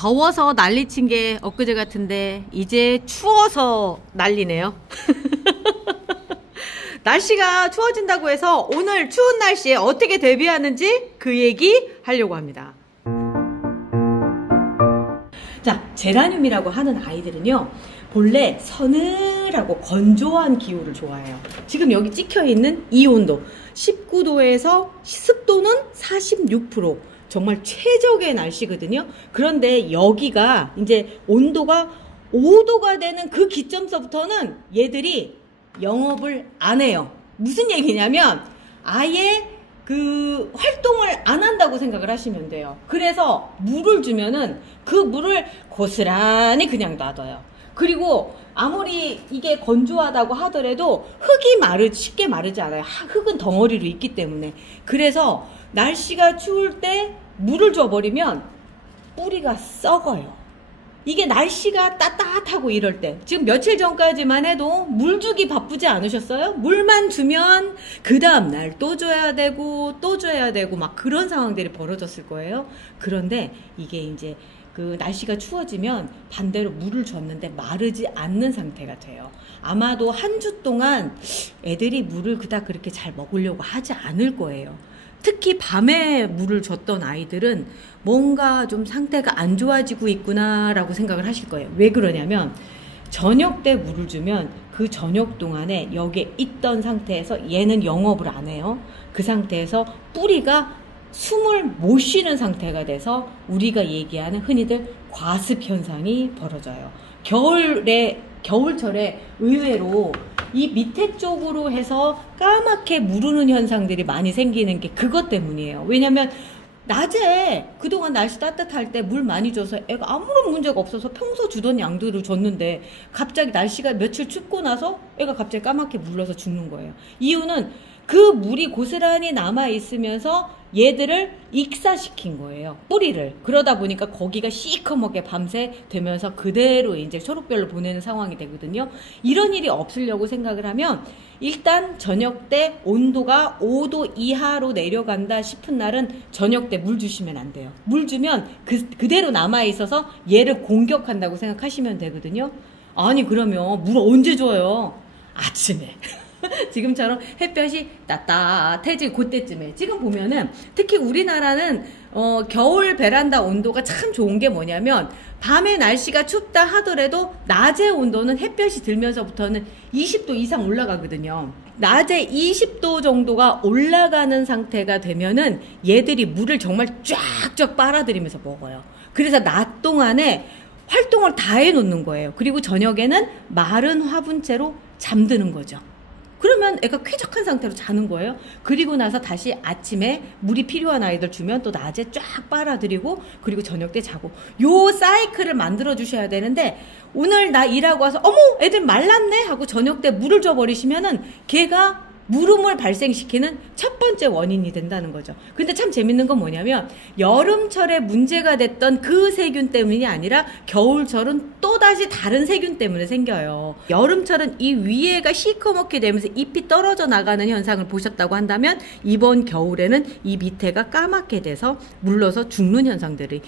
더워서 난리친 게 엊그제 같은데 이제 추워서 난리네요. 날씨가 추워진다고 해서 오늘 추운 날씨에 어떻게 대비하는지 그 얘기 하려고 합니다. 자, 제라늄이라고 하는 아이들은요, 본래 서늘하고 건조한 기후를 좋아해요. 지금 여기 찍혀 있는 이 온도 19도에서 습도는 46%, 정말 최적의 날씨거든요. 그런데 여기가 이제 온도가 5도가 되는 그 기점서부터는 얘들이 영업을 안 해요. 무슨 얘기냐면 아예 그 활동을 안 한다고 생각을 하시면 돼요. 그래서 물을 주면은 그 물을 고스란히 그냥 놔둬요. 그리고 아무리 이게 건조하다고 하더라도 흙이 쉽게 마르지 않아요. 흙은 덩어리로 있기 때문에. 그래서 날씨가 추울 때 물을 줘버리면 뿌리가 썩어요. 이게 날씨가 따뜻하고 이럴 때, 지금 며칠 전까지만 해도 물 주기 바쁘지 않으셨어요? 물만 주면 그 다음날 또 줘야 되고 또 줘야 되고 막 그런 상황들이 벌어졌을 거예요. 그런데 이게 이제 그 날씨가 추워지면 반대로 물을 줬는데 마르지 않는 상태가 돼요. 아마도 한 주 동안 애들이 물을 그닥 그렇게 잘 먹으려고 하지 않을 거예요. 특히 밤에 물을 줬던 아이들은 뭔가 좀 상태가 안 좋아지고 있구나 라고 생각을 하실 거예요. 왜 그러냐면 저녁 때 물을 주면 그 저녁 동안에 여기에 있던 상태에서 얘는 영업을 안 해요. 그 상태에서 뿌리가 숨을 못 쉬는 상태가 돼서 우리가 얘기하는 흔히들 과습 현상이 벌어져요. 겨울철에 의외로 이 밑에 쪽으로 해서 까맣게 무르는 현상들이 많이 생기는 게 그것 때문이에요. 왜냐면 낮에 그동안 날씨 따뜻할 때 물 많이 줘서 애가 아무런 문제가 없어서 평소 주던 양들을 줬는데 갑자기 날씨가 며칠 춥고 나서 애가 갑자기 까맣게 물러서 죽는 거예요. 이유는 그 물이 고스란히 남아 있으면서 얘들을 익사시킨 거예요. 뿌리를. 그러다 보니까 거기가 시커멓게 밤새 되면서 그대로 이제 초록별로 보내는 상황이 되거든요. 이런 일이 없으려고 생각을 하면 일단 저녁 때 온도가 5도 이하로 내려간다 싶은 날은 저녁 때 물 주시면 안 돼요. 물 주면 그대로 남아 있어서 얘를 공격한다고 생각하시면 되거든요. 아니 그러면 물 언제 줘요? 아침에. 지금처럼 햇볕이 따뜻해질 그때쯤에. 지금 보면은 특히 우리나라는 겨울 베란다 온도가 참 좋은 게 뭐냐면 밤에 날씨가 춥다 하더라도 낮의 온도는 햇볕이 들면서부터는 20도 이상 올라가거든요. 낮에 20도 정도가 올라가는 상태가 되면은 얘들이 물을 정말 쫙쫙 빨아들이면서 먹어요. 그래서 낮 동안에 활동을 다 해놓는 거예요. 그리고 저녁에는 마른 화분째로 잠드는 거죠. 그러면 애가 쾌적한 상태로 자는 거예요. 그리고 나서 다시 아침에 물이 필요한 아이들 주면 또 낮에 쫙 빨아들이고 그리고 저녁 때 자고, 요 사이클을 만들어 주셔야 되는데 오늘 나 일하고 와서 어머 애들 말랐네 하고 저녁 때 물을 줘버리시면은 걔가 무름을 발생시키는 첫 번째 원인이 된다는 거죠. 근데 참 재밌는 건 뭐냐면 여름철에 문제가 됐던 그 세균 때문이 아니라 겨울철은 또다시 다른 세균 때문에 생겨요. 여름철은 이 위에가 시커멓게 되면서 잎이 떨어져 나가는 현상을 보셨다고 한다면 이번 겨울에는 이 밑에가 까맣게 돼서 물러서 죽는 현상들이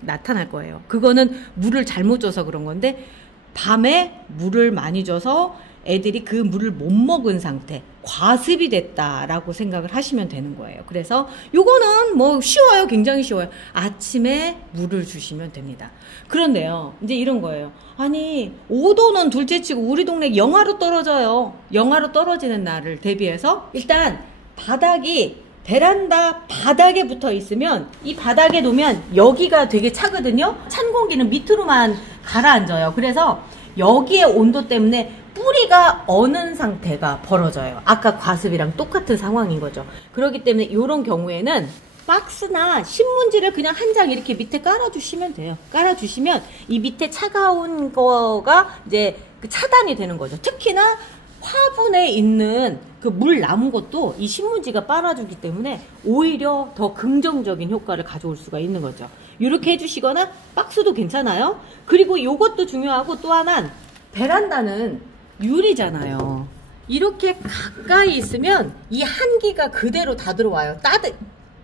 나타날 거예요. 그거는 물을 잘못 줘서 그런 건데 밤에 물을 많이 줘서 애들이 그 물을 못 먹은 상태, 과습이 됐다라고 생각을 하시면 되는 거예요. 그래서 요거는 뭐 쉬워요. 굉장히 쉬워요. 아침에 물을 주시면 됩니다. 그런데요, 이제 이런 거예요. 아니 5도는 둘째치고 우리 동네 영하로 떨어져요. 영하로 떨어지는 날을 대비해서 일단 바닥이 베란다 바닥에 붙어 있으면 이 바닥에 놓으면 여기가 되게 차거든요. 찬 공기는 밑으로만 가라앉아요. 그래서 여기에 온도 때문에 뿌리가 어는 상태가 벌어져요. 아까 과습이랑 똑같은 상황인 거죠. 그렇기 때문에 이런 경우에는 박스나 신문지를 그냥 한 장 이렇게 밑에 깔아주시면 돼요. 깔아주시면 이 밑에 차가운 거가 이제 차단이 되는 거죠. 특히나 화분에 있는 그 물 남은 것도 이 신문지가 빨아주기 때문에 오히려 더 긍정적인 효과를 가져올 수가 있는 거죠. 이렇게 해주시거나 박스도 괜찮아요. 그리고 이것도 중요하고 또 하나는 베란다는 유리잖아요. 이렇게 가까이 있으면 이 한기가 그대로 다 들어와요.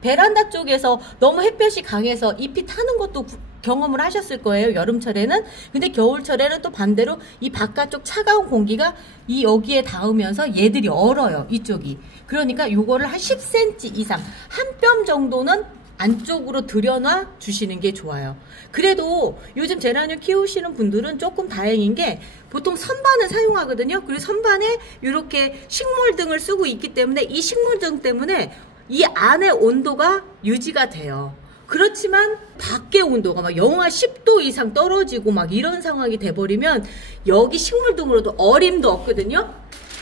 베란다 쪽에서 너무 햇볕이 강해서 잎이 타는 것도 경험을 하셨을 거예요. 여름철에는. 근데 겨울철에는 또 반대로 이 바깥쪽 차가운 공기가 이 여기에 닿으면서 얘들이 얼어요. 이쪽이. 그러니까 요거를 한 10cm 이상, 한 뼘 정도는 안쪽으로 들여놔 주시는 게 좋아요. 그래도 요즘 제라늄 키우시는 분들은 조금 다행인 게 보통 선반을 사용하거든요. 그리고 선반에 이렇게 식물등을 쓰고 있기 때문에 이 식물등 때문에 이 안의 온도가 유지가 돼요. 그렇지만 밖의 온도가 막 영하 10도 이상 떨어지고 막 이런 상황이 돼버리면 여기 식물등으로도 어림도 없거든요.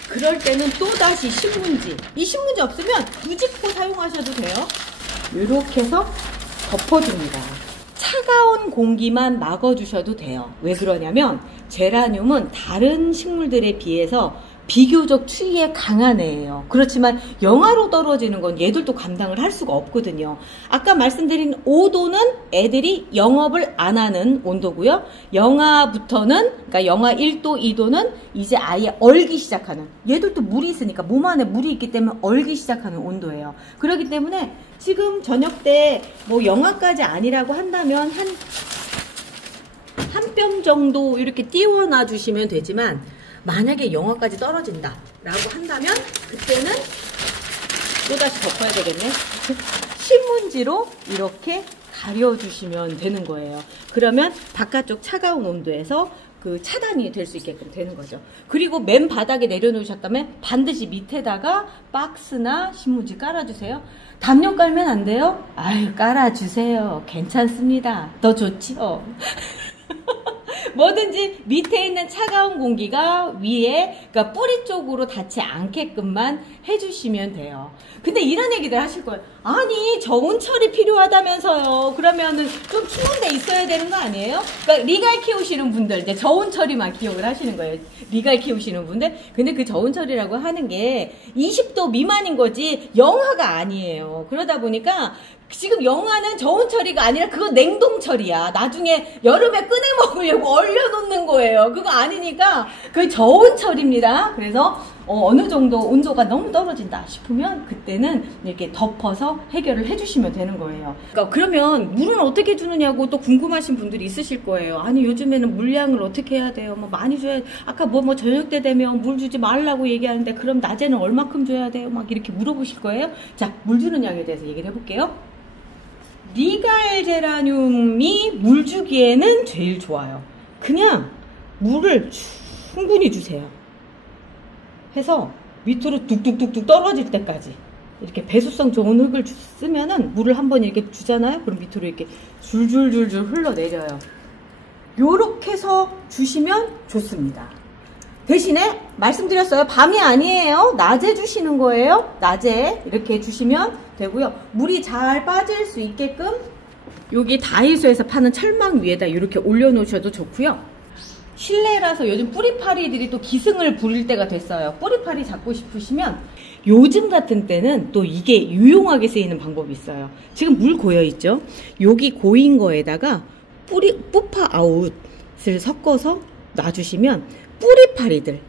그럴 때는 또다시 신문지. 이 신문지 없으면 부직포 사용하셔도 돼요. 이렇게 해서 덮어줍니다. 차가운 공기만 막아주셔도 돼요. 왜 그러냐면 제라늄은 다른 식물들에 비해서 비교적 추위에 강한 애예요. 그렇지만 영하로 떨어지는 건 얘들도 감당을 할 수가 없거든요. 아까 말씀드린 5도는 애들이 영업을 안 하는 온도고요. 영하부터는, 그러니까 영하 1도, 2도는 이제 아예 얼기 시작하는, 얘들도 물이 있으니까 몸 안에 물이 있기 때문에 얼기 시작하는 온도예요. 그렇기 때문에 지금 저녁 때 뭐 영하까지 아니라고 한다면 한 뼘 정도 이렇게 띄워놔 주시면 되지만, 만약에 영하까지 떨어진다 라고 한다면 그때는 또다시 덮어야 되겠네. 신문지로 이렇게 가려주시면 되는 거예요. 그러면 바깥쪽 차가운 온도에서 그 차단이 될 수 있게끔 되는 거죠. 그리고 맨 바닥에 내려놓으셨다면 반드시 밑에다가 박스나 신문지 깔아주세요. 담요 깔면 안 돼요? 아유, 깔아주세요. 괜찮습니다. 더 좋지요. 뭐든지 밑에 있는 차가운 공기가 위에, 그러니까 뿌리 쪽으로 닿지 않게끔만 해주시면 돼요. 근데 이런 얘기들 하실 거예요. 아니, 저온철이 필요하다면서요. 그러면은 좀 추운 데 있어야 되는 거 아니에요? 그러니까 리갈 키우시는 분들, 이제 저온철이만 기억을 하시는 거예요. 리갈 키우시는 분들. 근데 그 저온철이라고 하는 게 20도 미만인 거지 영하가 아니에요. 그러다 보니까 지금 영하는 저온처리가 아니라 그건 냉동처리야. 나중에 여름에 꺼내 먹으려고 얼려놓는 거예요. 그거 아니니까 그게 저온처리입니다. 그래서 어느 정도 온도가 너무 떨어진다 싶으면 그때는 이렇게 덮어서 해결을 해주시면 되는 거예요. 그러니까 그러면 물은 어떻게 주느냐고 또 궁금하신 분들이 있으실 거예요. 아니, 요즘에는 물량을 어떻게 해야 돼요? 뭐 많이 줘야, 아까 뭐 저녁 때 되면 물 주지 말라고 얘기하는데 그럼 낮에는 얼마큼 줘야 돼요? 막 이렇게 물어보실 거예요. 자, 물 주는 양에 대해서 얘기를 해볼게요. 리갈 제라늄이 물 주기에는 제일 좋아요. 그냥 물을 충분히 주세요. 해서 밑으로 뚝뚝뚝뚝 떨어질 때까지 이렇게 배수성 좋은 흙을 쓰면은 물을 한번 이렇게 주잖아요. 그럼 밑으로 이렇게 줄줄줄줄 흘러내려요. 요렇게 해서 주시면 좋습니다. 대신에 말씀드렸어요. 밤이 아니에요. 낮에 주시는 거예요. 낮에 이렇게 주시면 되고요. 물이 잘 빠질 수 있게끔 여기 다이소에서 파는 철망 위에다 이렇게 올려놓으셔도 좋고요. 실내라서 요즘 뿌리파리들이 또 기승을 부릴 때가 됐어요. 뿌리파리 잡고 싶으시면 요즘 같은 때는 또 이게 유용하게 쓰이는 방법이 있어요. 지금 물 고여있죠? 여기 고인 거에다가 뿌파 아웃을 섞어서 놔주시면 뿌리파리들,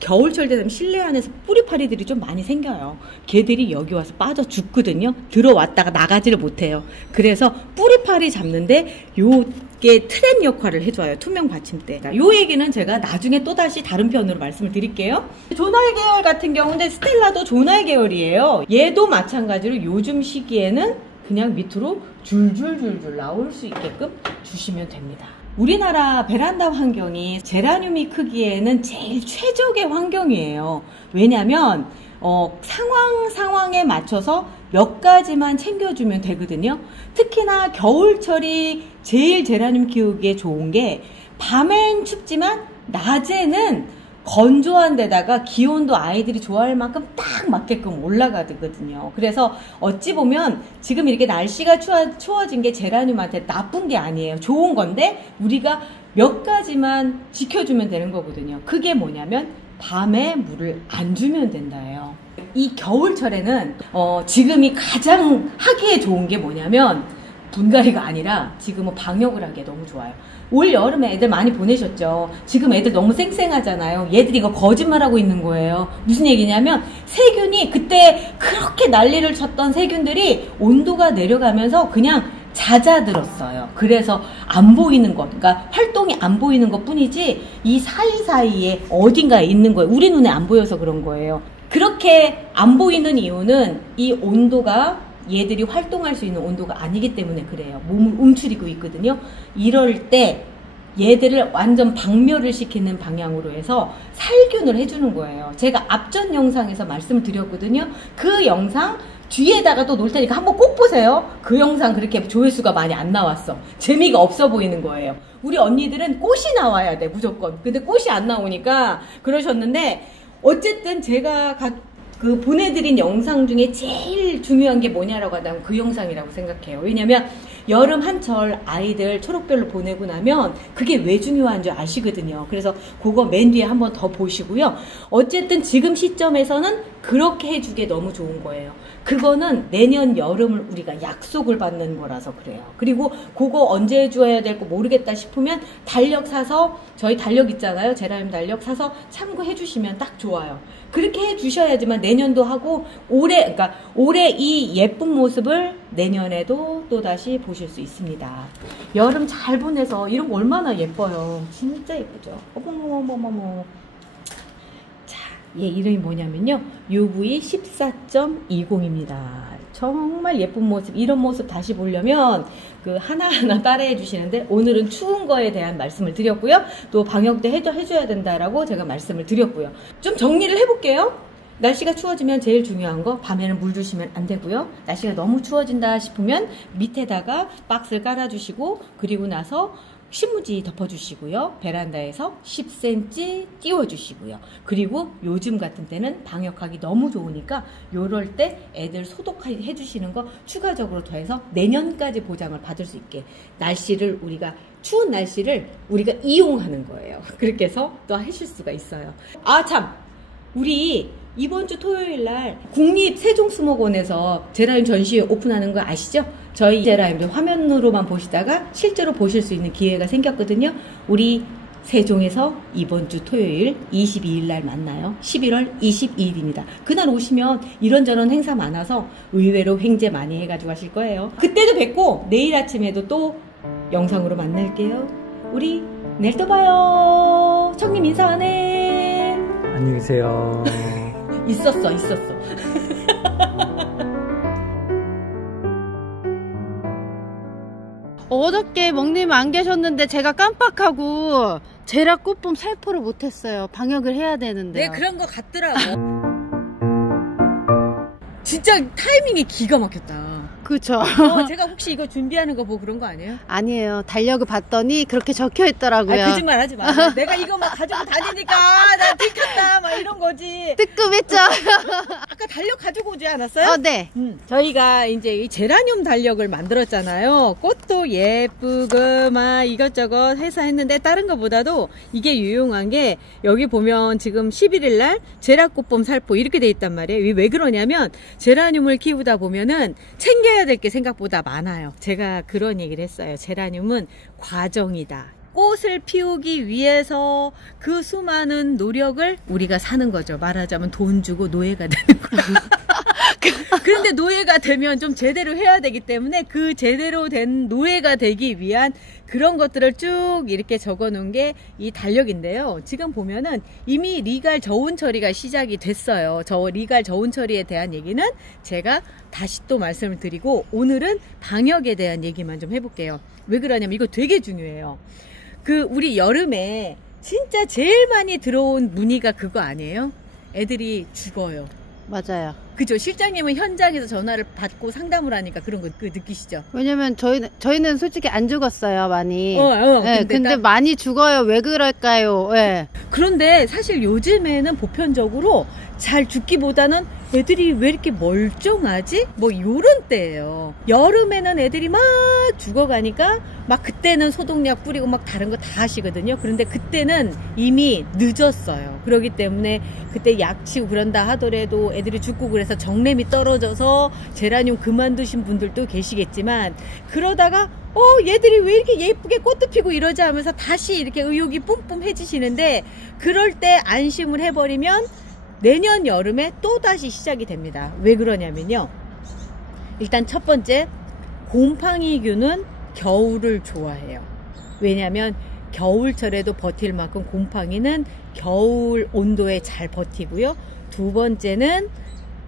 겨울철 되면 실내 안에서 뿌리파리들이 좀 많이 생겨요. 걔들이 여기 와서 빠져 죽거든요. 들어왔다가 나가지를 못해요. 그래서 뿌리파리 잡는데 요게 트랩 역할을 해줘요. 투명 받침대. 요 얘기는 제가 나중에 또다시 다른 편으로 말씀을 드릴게요. 조날 계열 같은 경우는 스텔라도 조날 계열이에요. 얘도 마찬가지로 요즘 시기에는 그냥 밑으로 줄줄줄줄 나올 수 있게끔 주시면 됩니다. 우리나라 베란다 환경이 제라늄이 크기에는 제일 최적의 환경이에요. 왜냐면 상황에 맞춰서 몇 가지만 챙겨주면 되거든요. 특히나 겨울철이 제일 제라늄 키우기에 좋은 게 밤엔 춥지만 낮에는 건조한 데다가 기온도 아이들이 좋아할 만큼 딱 맞게끔 올라가거든요. 그래서 어찌 보면 지금 이렇게 날씨가 추워진 게 제라늄한테 나쁜 게 아니에요. 좋은 건데 우리가 몇 가지만 지켜주면 되는 거거든요. 그게 뭐냐면 밤에 물을 안 주면 된다예요. 이 겨울철에는 지금이 가장 하기에 좋은 게 뭐냐면 분갈이가 아니라 지금은 방역을 하기에 너무 좋아요. 올 여름에 애들 많이 보내셨죠. 지금 애들 너무 쌩쌩하잖아요. 얘들이 이거 거짓말하고 있는 거예요. 무슨 얘기냐면 세균이 그때 그렇게 난리를 쳤던 세균들이 온도가 내려가면서 그냥 잦아들었어요. 그래서 안 보이는 것, 그러니까 활동이 안 보이는 것 뿐이지 이 사이사이에 어딘가에 있는 거예요. 우리 눈에 안 보여서 그런 거예요. 그렇게 안 보이는 이유는 이 온도가 얘들이 활동할 수 있는 온도가 아니기 때문에 그래요. 몸을 움츠리고 있거든요. 이럴 때 얘들을 완전 박멸을 시키는 방향으로 해서 살균을 해주는 거예요. 제가 앞전 영상에서 말씀을 드렸거든요. 그 영상 뒤에다가 또 놓을 테니까 한번 꼭 보세요. 그 영상 그렇게 조회수가 많이 안 나왔어. 재미가 없어 보이는 거예요. 우리 언니들은 꽃이 나와야 돼, 무조건. 근데 꽃이 안 나오니까 그러셨는데, 어쨌든 제가 보내드린 영상 중에 제일 중요한 게 뭐냐라고 하면 그 영상이라고 생각해요. 왜냐면 여름 한철 아이들 초록별로 보내고 나면 그게 왜 중요한 줄 아시거든요. 그래서 그거 맨 뒤에 한번 더 보시고요. 어쨌든 지금 시점에서는 그렇게 해주게 너무 좋은 거예요. 그거는 내년 여름을 우리가 약속을 받는 거라서 그래요. 그리고 그거 언제 해줘야 될 거 모르겠다 싶으면 달력 사서, 저희 달력 있잖아요. 제라늄 달력 사서 참고해 주시면 딱 좋아요. 그렇게 해 주셔야지만 내년도 하고 그러니까 올해 이 예쁜 모습을 내년에도 또 다시 보실 수 있습니다. 여름 잘 보내서 이런 거 얼마나 예뻐요. 진짜 예쁘죠. 어머머머머머. 얘 이름이 뭐냐면요, UV 14.20입니다. 정말 예쁜 모습, 이런 모습 다시 보려면 그 하나하나 따라해 주시는데, 오늘은 추운 거에 대한 말씀을 드렸고요. 또 방역도 해줘야 된다라고 제가 말씀을 드렸고요. 좀 정리를 해볼게요. 날씨가 추워지면 제일 중요한 거, 밤에는 물 주시면 안 되고요. 날씨가 너무 추워진다 싶으면 밑에다가 박스를 깔아주시고, 그리고 나서 신문지 덮어주시고요. 베란다에서 10cm 띄워주시고요. 그리고 요즘 같은 때는 방역하기 너무 좋으니까 요럴 때 애들 소독해 주시는 거 추가적으로 더해서 내년까지 보장을 받을 수 있게, 날씨를 우리가, 추운 날씨를 우리가 이용하는 거예요. 그렇게 해서 또 하실 수가 있어요. 아 참, 우리 이번 주 토요일 날 국립세종수목원에서 제라늄 전시 오픈하는 거 아시죠? 저희 제라늄 화면으로만 보시다가 실제로 보실 수 있는 기회가 생겼거든요. 우리 세종에서 이번 주 토요일 22일 날 만나요. 11월 22일입니다. 그날 오시면 이런저런 행사 많아서 의외로 횡재 많이 해가지고 하실 거예요. 그때도 뵙고 내일 아침에도 또 영상으로 만날게요. 우리 내일 또 봐요. 청님 인사 안 해. 안녕히 계세요. 있었어. 어저께 멍님 안 계셨는데 제가 깜빡하고 제라 꽃봄 살포를 못했어요. 방역을 해야 되는데. 네, 그런 거 같더라고. 진짜 타이밍이 기가 막혔다. 그쵸. 제가 혹시 이거 준비하는 거 보고 그런 거 아니에요? 아니에요. 달력을 봤더니 그렇게 적혀 있더라고요. 거짓말 하지 마. 내가 이거 막 가지고 다니니까 나 들켰다 막 이런 거지. 뜨끔했죠. 아까 달력 가지고 오지 않았어요? 네. 저희가 이제 이 제라늄 달력을 만들었잖아요. 꽃도 예쁘고 막 이것저것 해서 했는데, 다른 것보다도 이게 유용한 게, 여기 보면 지금 11일 날 제라꽃봄 살포 이렇게 돼 있단 말이에요. 왜 그러냐면 제라늄을 키우다 보면은 챙겨야 될 게 생각보다 많아요. 제가 그런 얘기를 했어요. 제라늄은 과정이다. 꽃을 피우기 위해서 그 수많은 노력을 우리가 사는 거죠. 말하자면 돈 주고 노예가 되는 거예요. 그런데 노예가 되면 좀 제대로 해야 되기 때문에 그 제대로 된 노예가 되기 위한 그런 것들을 쭉 이렇게 적어 놓은 게 이 달력인데요. 지금 보면은 이미 리갈 저온 처리가 시작이 됐어요. 저 리갈 저온 처리에 대한 얘기는 제가 다시 또 말씀을 드리고, 오늘은 방역에 대한 얘기만 좀 해볼게요. 왜 그러냐면 이거 되게 중요해요. 우리 여름에 진짜 제일 많이 들어온 문의가 그거 아니에요? 애들이 죽어요. 맞아요. 그죠? 실장님은 현장에서 전화를 받고 상담을 하니까 그런 거 느끼시죠? 왜냐면 저희는 솔직히 안 죽었어요, 많이. 네, 근데 많이 죽어요. 왜 그럴까요? 네. 그런데 사실 요즘에는 보편적으로 잘 죽기보다는 애들이 왜 이렇게 멀쩡하지? 뭐 요런 때예요. 여름에는 애들이 막 죽어가니까 막 그때는 소독약 뿌리고 막 다른 거 다 하시거든요. 그런데 그때는 이미 늦었어요. 그렇기 때문에 그때 약 치고 그런다 하더라도 애들이 죽고 그래서 정램이 떨어져서 제라늄 그만두신 분들도 계시겠지만, 그러다가 얘들이 왜 이렇게 예쁘게 꽃도 피고 이러지 하면서 다시 이렇게 의욕이 뿜뿜해지시는데, 그럴 때 안심을 해버리면 내년 여름에 또 다시 시작이 됩니다. 왜 그러냐면요, 일단 첫 번째, 곰팡이균은 겨울을 좋아해요. 왜냐하면 겨울철에도 버틸 만큼 곰팡이는 겨울 온도에 잘 버티고요. 두 번째는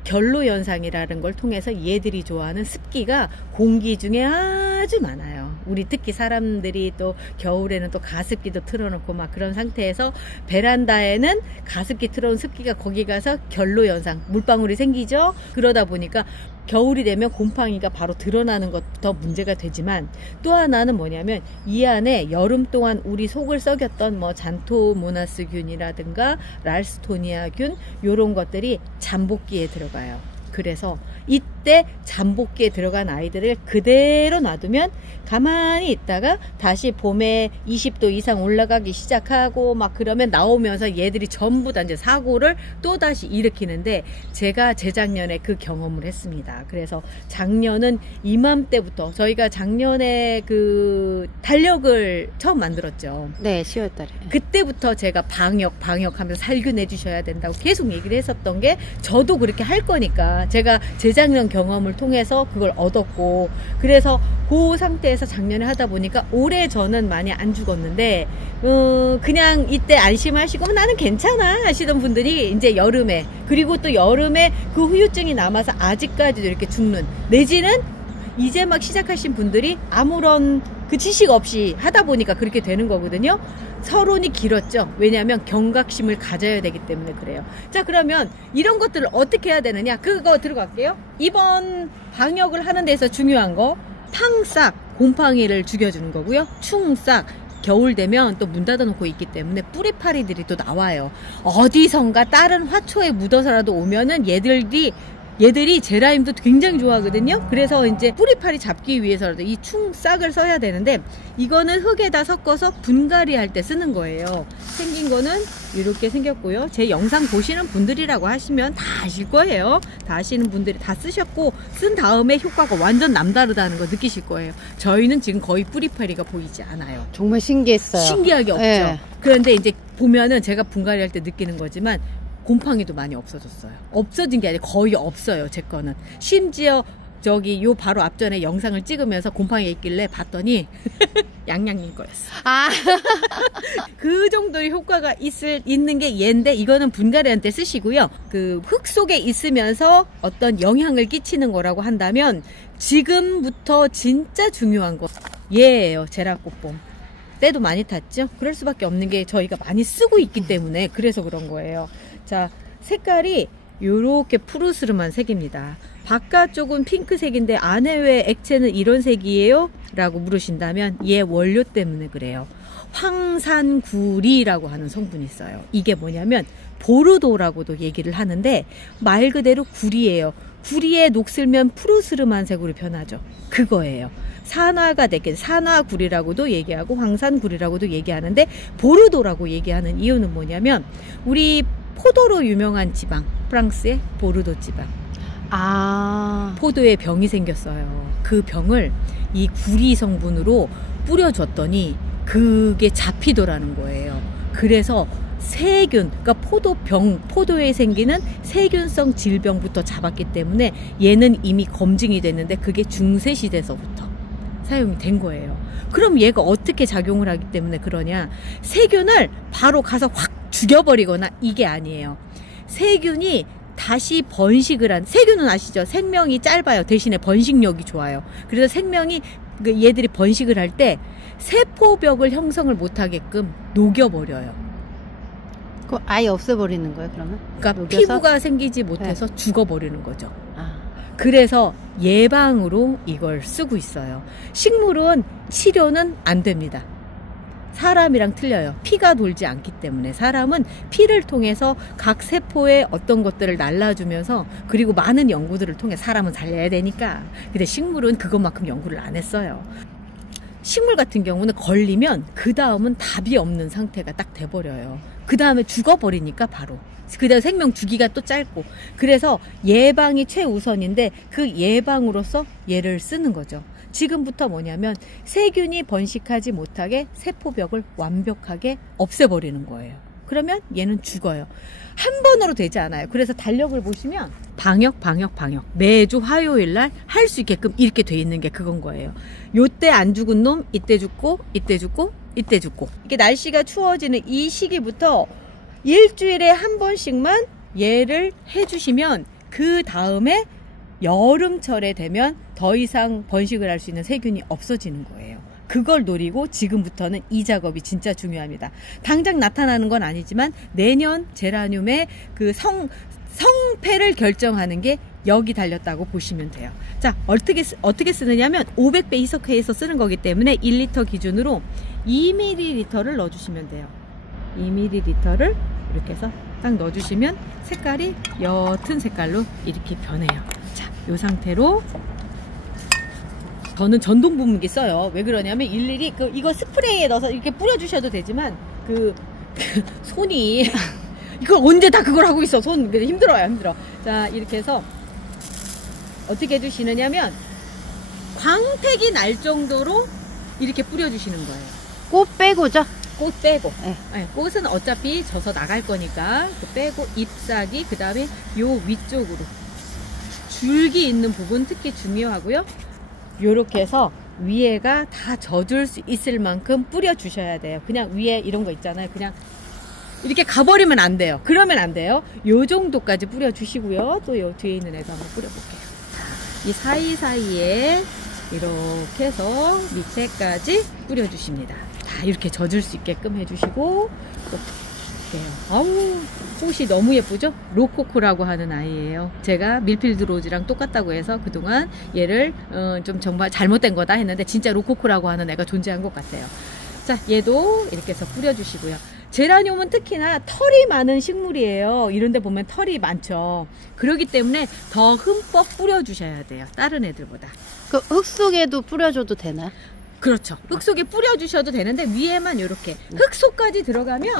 결로 현상이라는 걸 통해서 얘들이 좋아하는 습기가 공기 중에 아주 많아요. 우리 특히 사람들이 또 겨울에는 또 가습기도 틀어놓고 막 그런 상태에서 베란다에는 가습기 틀어놓은 습기가 거기 가서 결로 현상, 물방울이 생기죠. 그러다 보니까 겨울이 되면 곰팡이가 바로 드러나는 것부터 문제가 되지만, 또 하나는 뭐냐면 이 안에 여름 동안 우리 속을 썩였던 뭐 잔토모나스균이라든가 랄스토니아균 요런 것들이 잠복기에 들어가요. 그래서 이때 잠복기에 들어간 아이들을 그대로 놔두면 가만히 있다가 다시 봄에 20도 이상 올라가기 시작하고 막 그러면 나오면서 얘들이 전부 다 이제 사고를 또 다시 일으키는데, 제가 재작년에 그 경험을 했습니다. 그래서 작년은 이맘때부터, 저희가 작년에 그 달력을 처음 만들었죠. 네, 10월달에. 그때부터 제가 방역하면서 살균해 주셔야 된다고 계속 얘기를 했었던 게, 저도 그렇게 할 거니까 제가 재작년 경험을 통해서 그걸 얻었고, 그래서 그 상태에서 작년에 하다 보니까 올해 저는 많이 안 죽었는데, 그냥 이때 안심하시고 나는 괜찮아 하시던 분들이 이제 여름에, 그리고 또 여름에 그 후유증이 남아서 아직까지도 이렇게 죽는, 내지는 이제 막 시작하신 분들이 아무런 그 지식 없이 하다 보니까 그렇게 되는 거거든요. 서론이 길었죠. 왜냐하면 경각심을 가져야 되기 때문에 그래요. 자, 그러면 이런 것들을 어떻게 해야 되느냐, 그거 들어갈게요. 이번 방역을 하는 데서 중요한 거, 팡싹 곰팡이를 죽여주는 거고요. 충싹, 겨울 되면 또 문 닫아놓고 있기 때문에 뿌리파리들이 또 나와요. 어디선가 다른 화초에 묻어서라도 오면은 얘들이 제라임도 굉장히 좋아하거든요. 그래서 이제 뿌리파리 잡기 위해서라도 이 충싹을 써야 되는데, 이거는 흙에다 섞어서 분갈이 할 때 쓰는 거예요. 생긴 거는 이렇게 생겼고요. 제 영상 보시는 분들이라고 하시면 다 아실 거예요. 다 아시는 분들이 다 쓰셨고, 쓴 다음에 효과가 완전 남다르다는 거 느끼실 거예요. 저희는 지금 거의 뿌리파리가 보이지 않아요. 정말 신기했어요. 신기하게 없죠. 네. 그런데 이제 보면은 제가 분갈이 할 때 느끼는 거지만, 곰팡이도 많이 없어졌어요. 없어진 게 아니라 거의 없어요, 제 거는. 심지어 저기 요 바로 앞전에 영상을 찍으면서 곰팡이 있길래 봤더니 양양님 거였어. 아. 그 정도의 효과가 있는 게 얘인데, 이거는 분갈이한테 쓰시고요. 그 흙 속에 있으면서 어떤 영향을 끼치는 거라고 한다면, 지금부터 진짜 중요한 거 얘예요. 제라꽃봄. 때도 많이 탔죠. 그럴 수밖에 없는 게 저희가 많이 쓰고 있기 때문에 그래서 그런 거예요. 자, 색깔이 요렇게 푸르스름한 색입니다. 바깥쪽은 핑크색인데 안에 왜 액체는 이런 색이에요? 라고 물으신다면, 얘 원료 때문에 그래요. 황산구리라고 하는 성분이 있어요. 이게 뭐냐면 보르도라고도 얘기를 하는데, 말 그대로 구리예요. 구리에 녹슬면 푸르스름한 색으로 변하죠. 그거예요. 산화가 됐겠죠. 산화구리라고도 얘기하고 황산구리라고도 얘기하는데, 보르도라고 얘기하는 이유는 뭐냐면, 우리 포도로 유명한 지방, 프랑스의 보르도 지방. 아. 포도에 병이 생겼어요. 그 병을 이 구리 성분으로 뿌려줬더니 그게 잡히더라는 거예요. 그래서 세균, 그러니까 포도에 생기는 세균성 질병부터 잡았기 때문에 얘는 이미 검증이 됐는데, 그게 중세시대서부터 사용이 된 거예요. 그럼 얘가 어떻게 작용을 하기 때문에 그러냐? 세균을 바로 가서 확 죽여버리거나 이게 아니에요. 세균이 다시 번식을 세균은 아시죠? 생명이 짧아요. 대신에 번식력이 좋아요. 그래서 얘들이 번식을 할 때 세포벽을 형성을 못하게끔 녹여버려요. 그거 아예 없애버리는 거예요, 그러면? 그러니까 녹여서? 피부가 생기지 못해서 네. 죽어버리는 거죠. 아. 그래서 예방으로 이걸 쓰고 있어요. 식물은 치료는 안 됩니다. 사람이랑 틀려요. 피가 돌지 않기 때문에. 사람은 피를 통해서 각 세포의 어떤 것들을 날라주면서, 그리고 많은 연구들을 통해 사람은 살려야 되니까. 근데 식물은 그것만큼 연구를 안 했어요. 식물 같은 경우는 걸리면 그 다음은 답이 없는 상태가 딱 돼버려요. 그 다음에 죽어버리니까 바로. 그 다음 생명 주기가 또 짧고. 그래서 예방이 최우선인데, 그 예방으로서 얘를 쓰는 거죠. 지금부터 뭐냐면 세균이 번식하지 못하게 세포벽을 완벽하게 없애버리는 거예요. 그러면 얘는 죽어요. 한 번으로 되지 않아요. 그래서 달력을 보시면 방역 매주 화요일 날 할 수 있게끔 이렇게 돼 있는 게 그건 거예요. 요때 안 죽은 놈 이때 죽고 이때 죽고 이때 죽고. 이게 날씨가 추워지는 이 시기부터 일주일에 한 번씩만 얘를 해주시면 그 다음에 여름철에 되면 더 이상 번식을 할 수 있는 세균이 없어지는 거예요. 그걸 노리고 지금부터는 이 작업이 진짜 중요합니다. 당장 나타나는 건 아니지만 내년 제라늄의 그 성패를 결정하는 게 여기 달렸다고 보시면 돼요. 자, 어떻게 쓰느냐면 500배 희석회에서 쓰는 거기 때문에 1리터 기준으로 2ml를 넣어주시면 돼요. 2ml를 이렇게 해서 딱 넣어주시면 색깔이 옅은 색깔로 이렇게 변해요. 자, 이 상태로 저는 전동 분무기 써요. 왜 그러냐면 일일이 이거 스프레이에 넣어서 이렇게 뿌려주셔도 되지만 손이 이걸 언제 다 그걸 하고 있어. 손 힘들어. 자, 이렇게 해서 어떻게 해주시느냐면 광택이 날 정도로 이렇게 뿌려주시는 거예요. 꽃 빼고죠? 꽃 빼고. 네. 꽃은 어차피 져서 나갈 거니까 빼고 잎사귀 그 다음에 요 위쪽으로 줄기 있는 부분 특히 중요하고요. 요렇게 해서 위에가 다 젖을 수 있을 만큼 뿌려 주셔야 돼요. 그냥 위에 이런 거 있잖아요. 그냥 이렇게 가버리면 안 돼요. 그러면 안 돼요. 요 정도까지 뿌려 주시고요. 또 요 뒤에 있는 애도 한번 뿌려 볼게요. 이 사이사이에 이렇게 해서 밑에까지 뿌려 주십니다. 다 이렇게 젖을 수 있게끔 해주시고 또 아우, 꽃이 너무 예쁘죠? 로코코라고 하는 아이예요. 제가 밀필드 로즈랑 똑같다고 해서 그동안 얘를 좀 정말 잘못된 거다 했는데 진짜 로코코라고 하는 애가 존재한 것 같아요. 자, 얘도 이렇게 해서 뿌려주시고요. 제라늄은 특히나 털이 많은 식물이에요. 이런 데 보면 털이 많죠. 그렇기 때문에 더 흠뻑 뿌려주셔야 돼요. 다른 애들보다. 그 흙 속에도 뿌려줘도 되나? 그렇죠. 흙 속에 뿌려주셔도 되는데 위에만 이렇게 흙 속까지 들어가면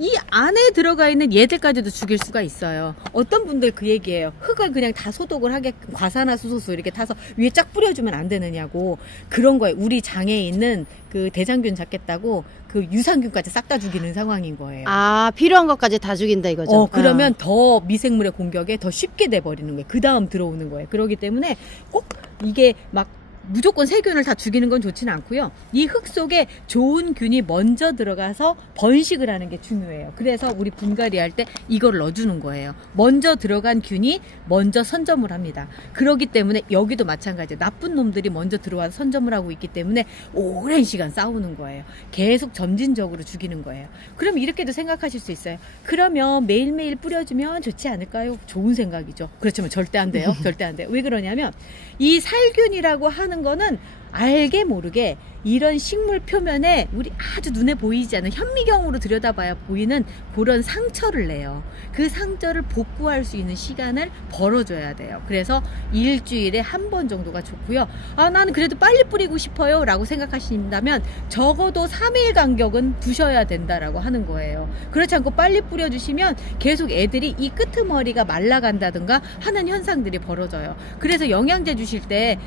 이 안에 들어가 있는 얘들까지도 죽일 수가 있어요. 어떤 분들 그 얘기예요. 흙을 그냥 다 소독을 하게끔 과산화수소수 이렇게 타서 위에 쫙 뿌려주면 안 되느냐고. 그런 거예요. 우리 장에 있는 그 대장균 잡겠다고 그 유산균까지 싹 다 죽이는 상황인 거예요. 아, 필요한 것까지 다 죽인다 이거죠? 그러면 더 미생물의 공격에 더 쉽게 돼버리는 거예요. 그 다음 들어오는 거예요. 그렇기 때문에 꼭 이게 막 무조건 세균을 다 죽이는 건 좋지는 않고요. 이 흙 속에 좋은 균이 먼저 들어가서 번식을 하는 게 중요해요. 그래서 우리 분갈이 할 때 이걸 넣어주는 거예요. 먼저 들어간 균이 먼저 선점을 합니다. 그렇기 때문에 여기도 마찬가지예요. 나쁜 놈들이 먼저 들어와서 선점을 하고 있기 때문에 오랜 시간 싸우는 거예요. 계속 점진적으로 죽이는 거예요. 그럼 이렇게도 생각하실 수 있어요. 그러면 매일매일 뿌려주면 좋지 않을까요? 좋은 생각이죠. 그렇지만 절대 안 돼요. 절대 안 돼요. 왜 그러냐면 이 살균이라고 하는 거는 알게 모르게 이런 식물 표면에 우리 아주 눈에 보이지 않는 현미경으로 들여다봐야 보이는 그런 상처를 내요. 그 상처를 복구할 수 있는 시간을 벌어줘야 돼요. 그래서 일주일에 한 번 정도가 좋고요. 아, 나는 그래도 빨리 뿌리고 싶어요 라고 생각하신다면 적어도 3일 간격은 두셔야 된다라고 하는 거예요. 그렇지 않고 빨리 뿌려주시면 계속 애들이 이 끄트머리가 말라간다든가 하는 현상들이 벌어져요. 그래서 영양제 주실 때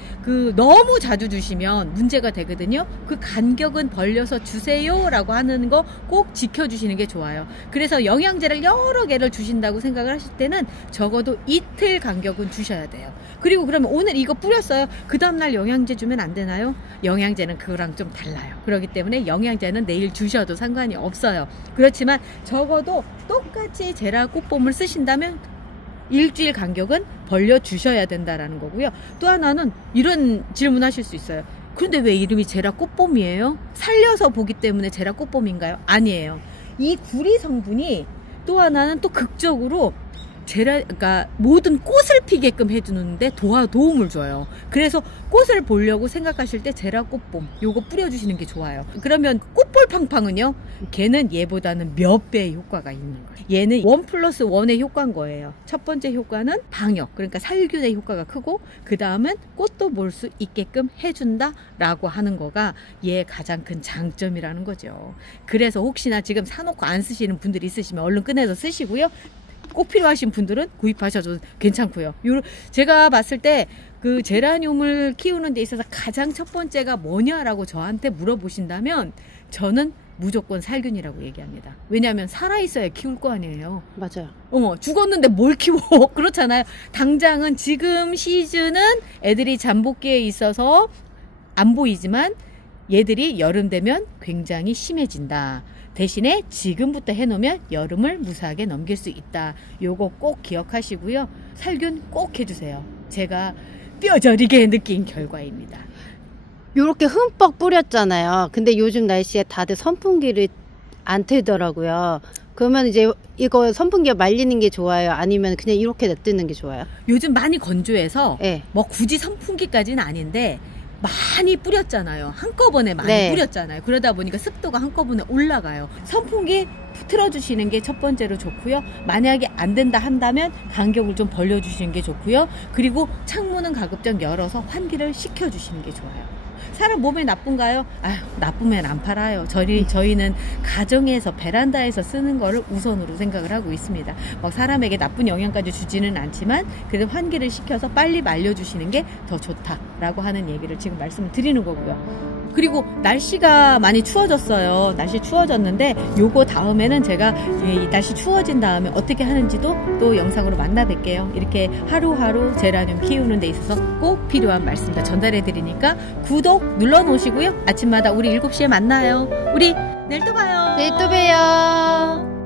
너무 자주 주시면 문제가 되거든요. 그 간격은 벌려서 주세요 라고 하는 거 꼭 지켜주시는 게 좋아요. 그래서 영양제를 여러 개를 주신다고 생각을 하실 때는 적어도 이틀 간격은 주셔야 돼요. 그리고 그러면 오늘 이거 뿌렸어요. 그 다음날 영양제 주면 안 되나요? 영양제는 그거랑 좀 달라요. 그렇기 때문에 영양제는 내일 주셔도 상관이 없어요. 그렇지만 적어도 똑같이 제라 꽃봄을 쓰신다면 일주일 간격은 벌려주셔야 된다라는 거고요. 또 하나는 이런 질문 하실 수 있어요. 그런데 왜 이름이 제라 꽃봄이에요? 살려서 보기 때문에 제라 꽃봄인가요? 아니에요. 이 구리 성분이 또 하나는 또 극적으로 그러니까 모든 꽃을 피게끔 해주는데 도움을 줘요. 그래서 꽃을 보려고 생각하실 때 제라 꽃봄 요거 뿌려주시는 게 좋아요. 그러면 꽃볼 팡팡은요, 걔는 얘보다는 몇 배의 효과가 있는 거예요. 얘는 1+1의 효과인 거예요. 첫 번째 효과는 방역, 그러니까 살균의 효과가 크고, 그 다음은 꽃도 볼 수 있게끔 해준다 라고 하는 거가 얘의 가장 큰 장점이라는 거죠. 그래서 혹시나 지금 사놓고 안 쓰시는 분들이 있으시면 얼른 꺼내서 쓰시고요. 꼭 필요하신 분들은 구입하셔도 괜찮고요. 제가 봤을 때 그 제라늄을 키우는 데 있어서 가장 첫 번째가 뭐냐라고 저한테 물어보신다면 저는 무조건 살균이라고 얘기합니다. 왜냐하면 살아있어야 키울 거 아니에요. 맞아요. 죽었는데 뭘 키워? 그렇잖아요. 당장은 지금 시즌은 애들이 잠복기에 있어서 안 보이지만 얘들이 여름 되면 굉장히 심해진다. 대신에 지금부터 해놓으면 여름을 무사하게 넘길 수 있다. 요거 꼭 기억하시고요. 살균 꼭 해주세요. 제가 뼈저리게 느낀 결과입니다. 요렇게 흠뻑 뿌렸잖아요. 근데 요즘 날씨에 다들 선풍기를 안 틀더라고요. 그러면 이제 이거 선풍기에 말리는 게 좋아요? 아니면 그냥 이렇게 냅두는 게 좋아요? 요즘 많이 건조해서 네. 뭐 굳이 선풍기까지는 아닌데 많이 뿌렸잖아요. 한꺼번에 많이 네. 뿌렸잖아요. 그러다 보니까 습도가 한꺼번에 올라가요. 선풍기 틀어주시는 게 첫 번째로 좋고요. 만약에 안 된다 한다면 간격을 좀 벌려주시는 게 좋고요. 그리고 창문은 가급적 열어서 환기를 시켜주시는 게 좋아요. 사람 몸에 나쁜가요? 아유, 나쁘면 안 팔아요. 저희는 가정에서 베란다에서 쓰는 거를 우선으로 생각을 하고 있습니다. 막 사람에게 나쁜 영향까지 주지는 않지만 그래도 환기를 시켜서 빨리 말려주시는 게 더 좋다라고 하는 얘기를 지금 말씀을 드리는 거고요. 그리고 날씨가 많이 추워졌어요. 날씨 추워졌는데 요거 다음에는 제가 이 날씨 추워진 다음에 어떻게 하는지도 또 영상으로 만나 뵐게요. 이렇게 하루하루 제라늄 키우는 데 있어서 꼭 필요한 말씀 다 전달해 드리니까 구독 눌러 놓으시고요. 아침마다 우리 7시에 만나요. 우리 내일 또 봐요. 내일 또 봬요.